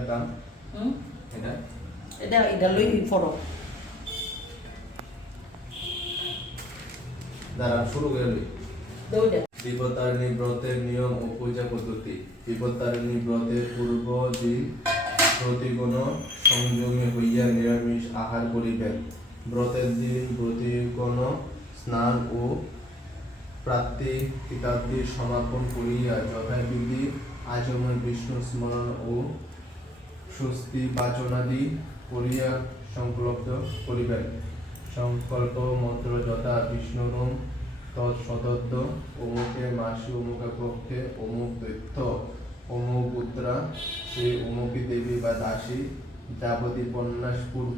এটার দাম এটা এটা এটা লই ফটো দ্বারা শুরু করে লই। দৌড়া বিপত্তারিণী ব্রতের নিয়ম ও পূজা পদ্ধতি। বিপত্তারিণী ব্রতের পূর্ব দিন প্রতিগণ সংযমে হইয়া নিরামিষ আহার করিবেন। ব্রতের দিন প্রতিগণ স্নান ও প্রাত্যে পিতাদির সমাপন করিয়া যথাবিধি আচমন বিষ্ণু স্মরণ ও স্বস্তি বাচনাদি করিয়া সংকল্প করিবেন। সংকল্প মন্ত্র যথা বিষ্ণুরম তৎসদত্ত অমুকে মাসি অমুকে পক্ষে অমুক দৈত্য অমুক পুত্রা শ্রী অমুকি দেবী বা দাসী যাবতী পন্যাস পূর্ব